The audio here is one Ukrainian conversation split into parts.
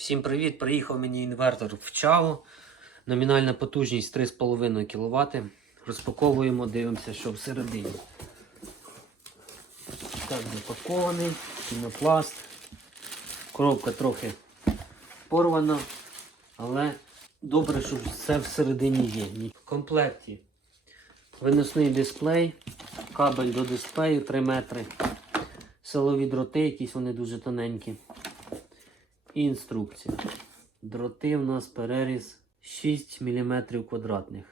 Всім привіт! Приїхав мені інвертор в Чао. Номінальна потужність 3,5 кВт. Розпаковуємо, дивимося, що всередині. Так, запакований, пінопласт. Коробка трохи порвана, але добре, що все всередині є. В комплекті виносний дисплей, кабель до дисплею 3 метри, силові дроти, якісь вони дуже тоненькі. Інструкція. Дроти в нас переріз 6 мм квадратних.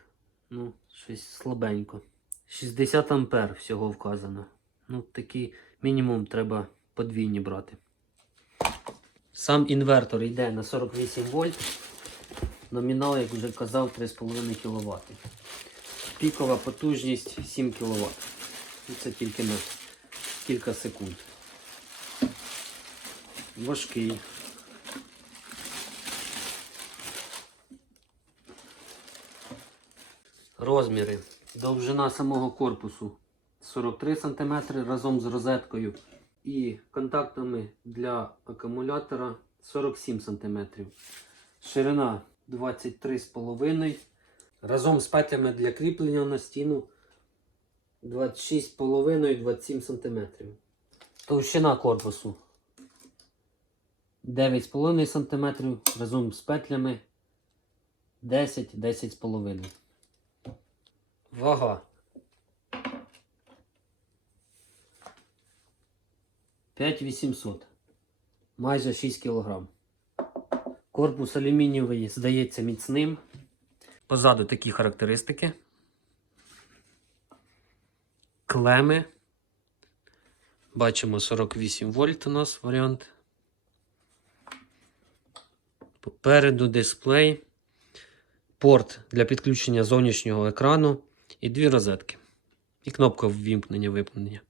Ну, щось слабенько. 60 ампер всього вказано. Ну, такий мінімум треба подвійні брати. Сам інвертор йде на 48 вольт. Номінал, як вже казав, 3,5 кВт. Пікова потужність 7 кВт. І це тільки на кілька секунд. Важкий. Розміри. Довжина самого корпусу 43 см разом з розеткою і контактами для акумулятора 47 см. Ширина 23,5 Разом з петлями для кріплення на стіну 26,5-27 см. Товщина корпусу 9,5 см разом з петлями 10-10,5 Вага. 5800. Майже 6 кг. Корпус алюмінієвий здається міцним. Позаду такі характеристики. Клеми. Бачимо 48 вольт у нас варіант. Попереду дисплей, порт для підключення зовнішнього екрану і дві розетки. І кнопка ввімкнення вимкнення.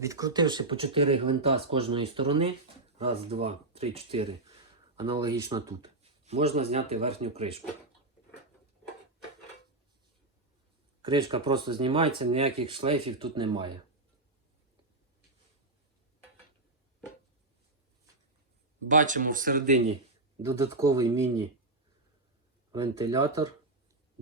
Відкрутивши по 4 гвинта з кожної сторони, раз, два, три, чотири, аналогічно тут, можна зняти верхню кришку. Кришка просто знімається, ніяких шлейфів тут немає. Бачимо всередині додатковий міні-вентилятор,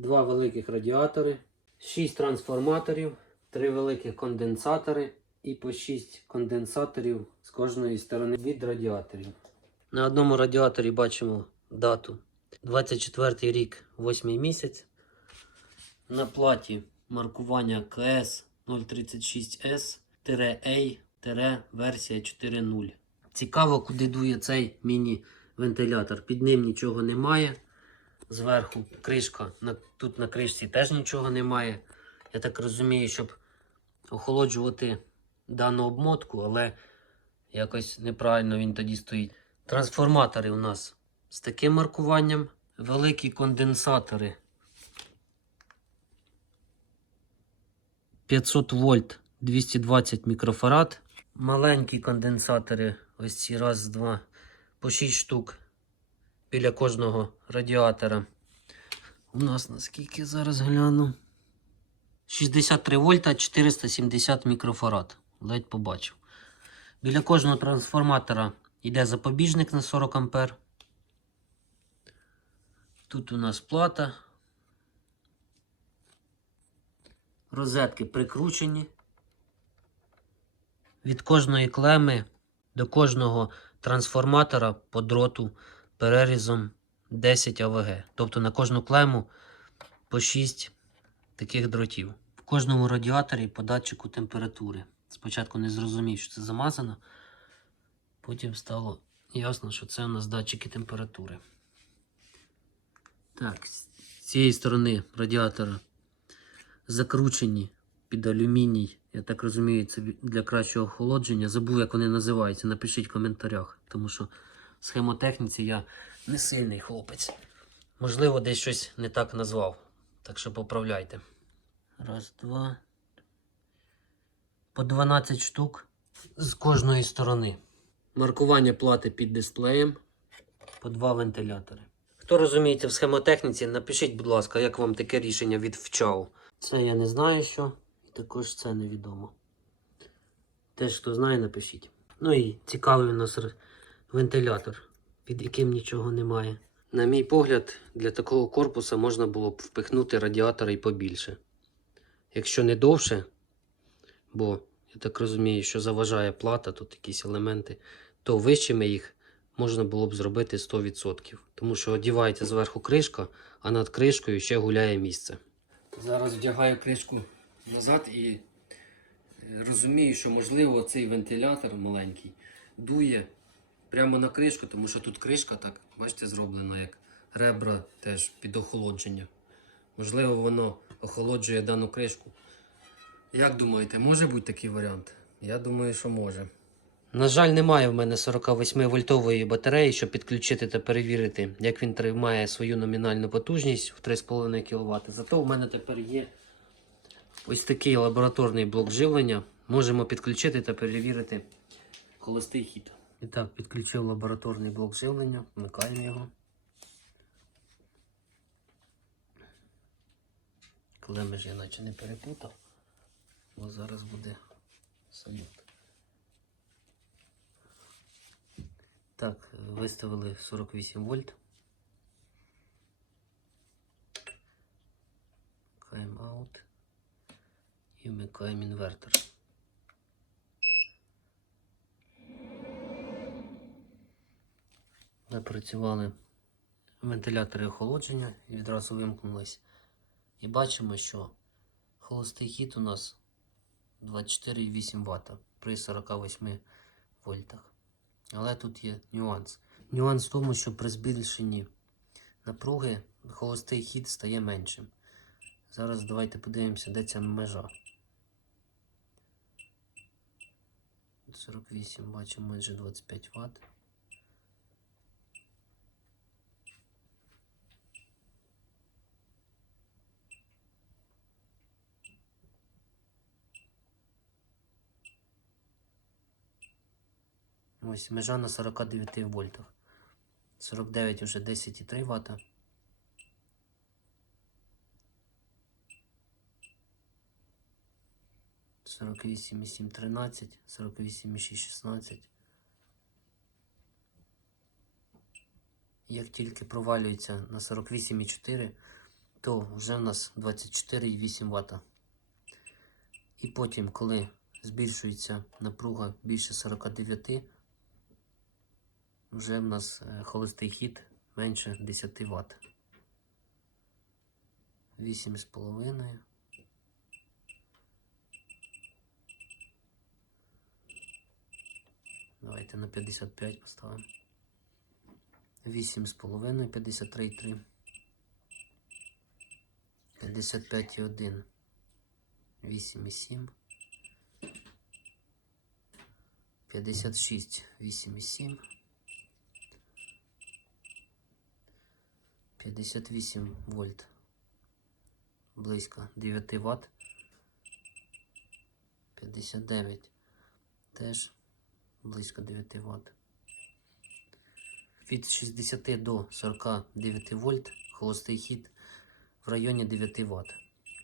два великих радіатори, 6 трансформаторів, 3 великих конденсатори і по 6 конденсаторів з кожної сторони від радіаторів. На одному радіаторі бачимо дату 24 рік, 8 місяць. На платі маркування КС 036S-A версія 4.0. Цікаво, куди дує цей міні-вентилятор. Під ним нічого немає. Зверху кришка. На, тут на кришці теж нічого немає. Я так розумію, щоб охолоджувати дану обмотку, але якось неправильно він тоді стоїть. Трансформатори у нас з таким маркуванням. Великі конденсатори 500 вольт 220 мікрофарад. Маленькі конденсатори, ось ці раз, два, по 6 штук біля кожного радіатора. У нас наскільки зараз гляну? 63 вольта 470 мікрофарад. Ледь побачив. Біля кожного трансформатора йде запобіжник на 40 ампер. Тут у нас плата. Розетки прикручені. Від кожної клеми до кожного трансформатора по дроту перерізом 10 АВГ. Тобто на кожну клему по 6 таких дротів. В кожному радіаторі по датчику температури. Спочатку не зрозумів, що це замазано. Потім стало ясно, що це у нас датчики температури. Так, з цієї сторони радіатора закручені під алюміній. Я так розумію, це для кращого охолодження. Забув, як вони називаються. Напишіть в коментарях, тому що схемотехніці я не сильний хлопець. Можливо, десь щось не так назвав. Так що поправляйте. Раз, два. По 12 штук з кожної сторони. Маркування плати під дисплеєм. По два вентилятори. Хто розуміється в схемотехніці, напишіть, будь ласка, як вам таке рішення від вчау. Це я не знаю що. І також це невідомо. Теж хто знає, напишіть. Ну і цікавий у нас вентилятор, під яким нічого немає. На мій погляд, для такого корпуса можна було б впихнути радіатори і побільше. Якщо не довше, бо я так розумію, що заважає плата, тут якісь елементи, то вищими їх можна було б зробити 100%. Тому що одівається зверху кришка, а над кришкою ще гуляє місце. Зараз вдягаю кришку назад і е, розумію, що можливо цей вентилятор маленький дує прямо на кришку, тому що тут кришка так, бачите, зроблена як ребра теж під охолодження. Можливо, воно охолоджує дану кришку. Як думаєте, може бути такий варіант? Я думаю, що може. На жаль, немає в мене 48 вольтової батареї, щоб підключити та перевірити, як він тримає свою номінальну потужність в 3,5 кВт. Зато в мене тепер є ось такий лабораторний блок живлення. Можемо підключити та перевірити холостий хід. І так, підключив лабораторний блок живлення, вмикаємо його. Клемеш я наче не перепутав, бо зараз буде салют. Так, виставили 48 вольт. Вмикаємо аут і вмикаємо інвертор. Напрацювали вентилятори охолодження і відразу вимкнулись. І бачимо, що холостий хід у нас 24,8 Вт при 48 вольтах. Але тут є нюанс. Нюанс в тому, що при збільшенні напруги холостий хід стає меншим. Зараз давайте подивимося, де ця межа. 48, бачимо майже 25 Вт. Ось межа на 49 вольтах. 49 уже 10,3 Вт. Сорок вісім і сім тринадцять, сорок вісім шість шістнадцять. Як тільки провалюється на 48,4, то вже в нас 24,8 Вт. І потім, коли збільшується напруга більше 49, вже в нас е, холостий хід менше 10 Вт. 8,5. Давайте на 55 поставимо. 8,5, 53,3. 55,1. 8,7. 56, 8,7. 58 вольт. Близько 9 Вт. 59. Теж близько 9 Вт. Від 60 до 49 вольт холостий хід в районі 9 Вт.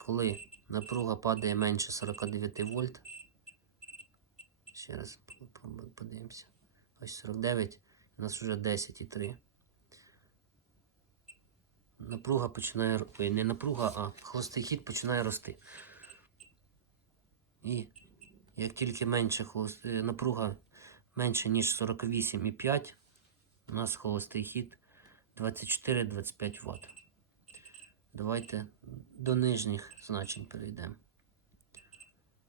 Коли напруга падає менше 49 вольт. Ще раз по- по- подивимося. Ось 49, у нас вже 10,3. Напруга починає. Ой, не напруга, а холостий хід починає рости. І як тільки менше холост... е, напруга менше, ніж 48,5, у нас холостий хід 24-25 Вт. Давайте до нижніх значень перейдемо.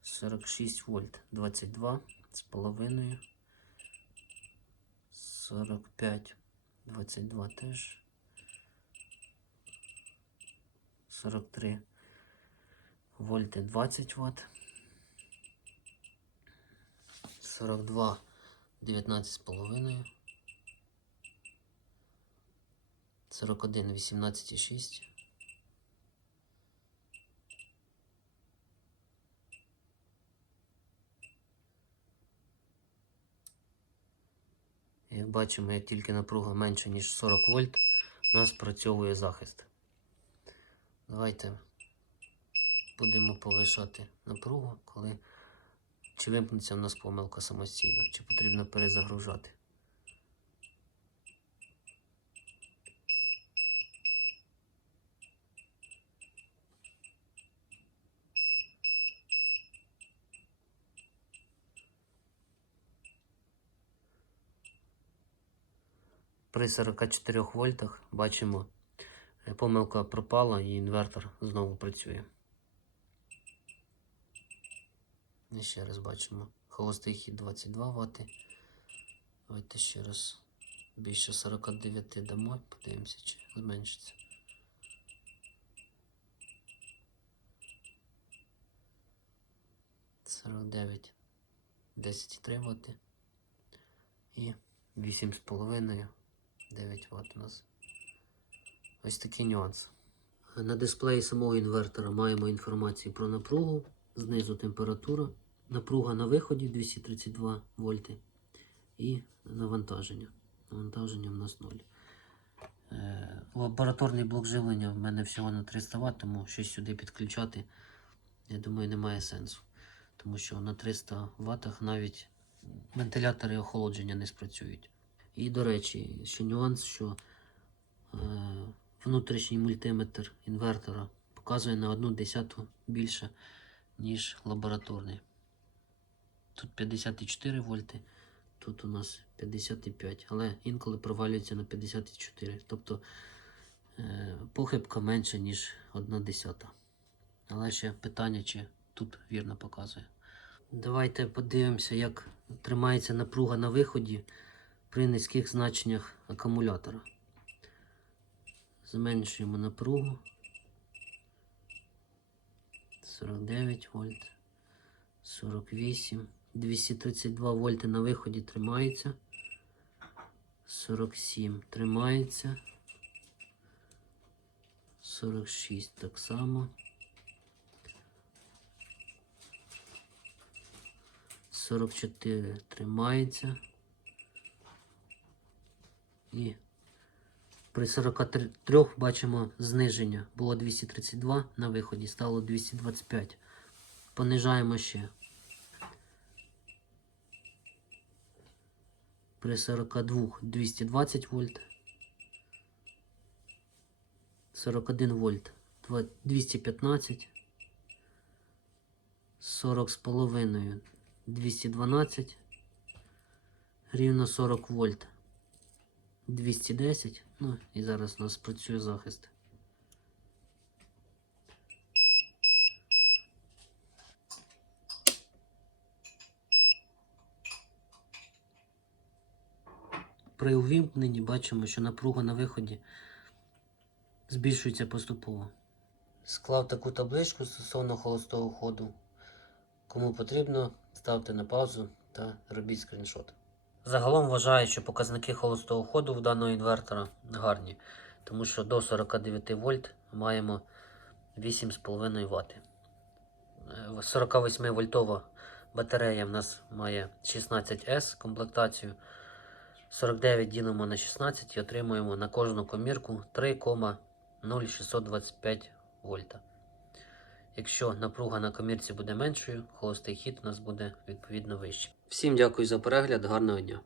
46 вольт 22 з половиною. 45 22 теж. 43 вольти 20 Вт. 42 19 з половиною. 41 18,6. Як бачимо, як тільки напруга менше, ніж 40 вольт, у нас працьовує захист. Давайте будемо повишати напругу, коли чи вимкнеться в нас помилка самостійно, чи потрібно перезагружати. При 44 вольтах бачимо, помилка пропала і інвертор знову працює. І ще раз бачимо. Холостий хід 22 Вт. Давайте ще раз більше 49 дамо, подивимося, чи зменшиться. Сорок дев'ять, 10,3 Вт. І 8,5, 9 Вт у нас. Ось такий нюанс. На дисплеї самого інвертора маємо інформацію про напругу, знизу температура, напруга на виході 232 вольти і навантаження. Навантаження в нас 0. Е, лабораторний блок живлення в мене всього на 300 Вт, тому щось сюди підключати, я думаю, немає сенсу. Тому що на 300 Вт навіть вентилятори охолодження не спрацюють. І, до речі, ще нюанс, що е, внутрішній мультиметр інвертора показує на одну десяту більше, ніж лабораторний. Тут 54 вольти, тут у нас 55, але інколи провалюється на 54. Тобто е, похибка менша, ніж одна десята. Але ще питання, чи тут вірно показує. Давайте подивимося, як тримається напруга на виході при низьких значеннях акумулятора. Зменшуємо напругу. 49 вольт, 48, 232 вольти на виході тримається. 47 тримається. 46 так само. 44 тримається. І при 43 бачимо зниження. Було 232 на виході, стало 225. Понижаємо ще. При 42 220 вольт. 41 вольт 215. 40 з половиною 212. Рівно 40 вольт. 210. Ну і зараз у нас працює захист. При увімкненні бачимо, що напруга на виході збільшується поступово. Склав таку табличку стосовно холостого ходу. Кому потрібно, ставте на паузу та робіть скріншот. Загалом вважаю, що показники холостого ходу в даного інвертора гарні, тому що до 49 вольт маємо 8,5 Вт. 48 вольтова батарея в нас має 16S комплектацію. 49 ділимо на 16 і отримуємо на кожну комірку 3,0625 вольта. Якщо напруга на комірці буде меншою, холостий хід у нас буде відповідно вищий. Всім дякую за перегляд, гарного дня!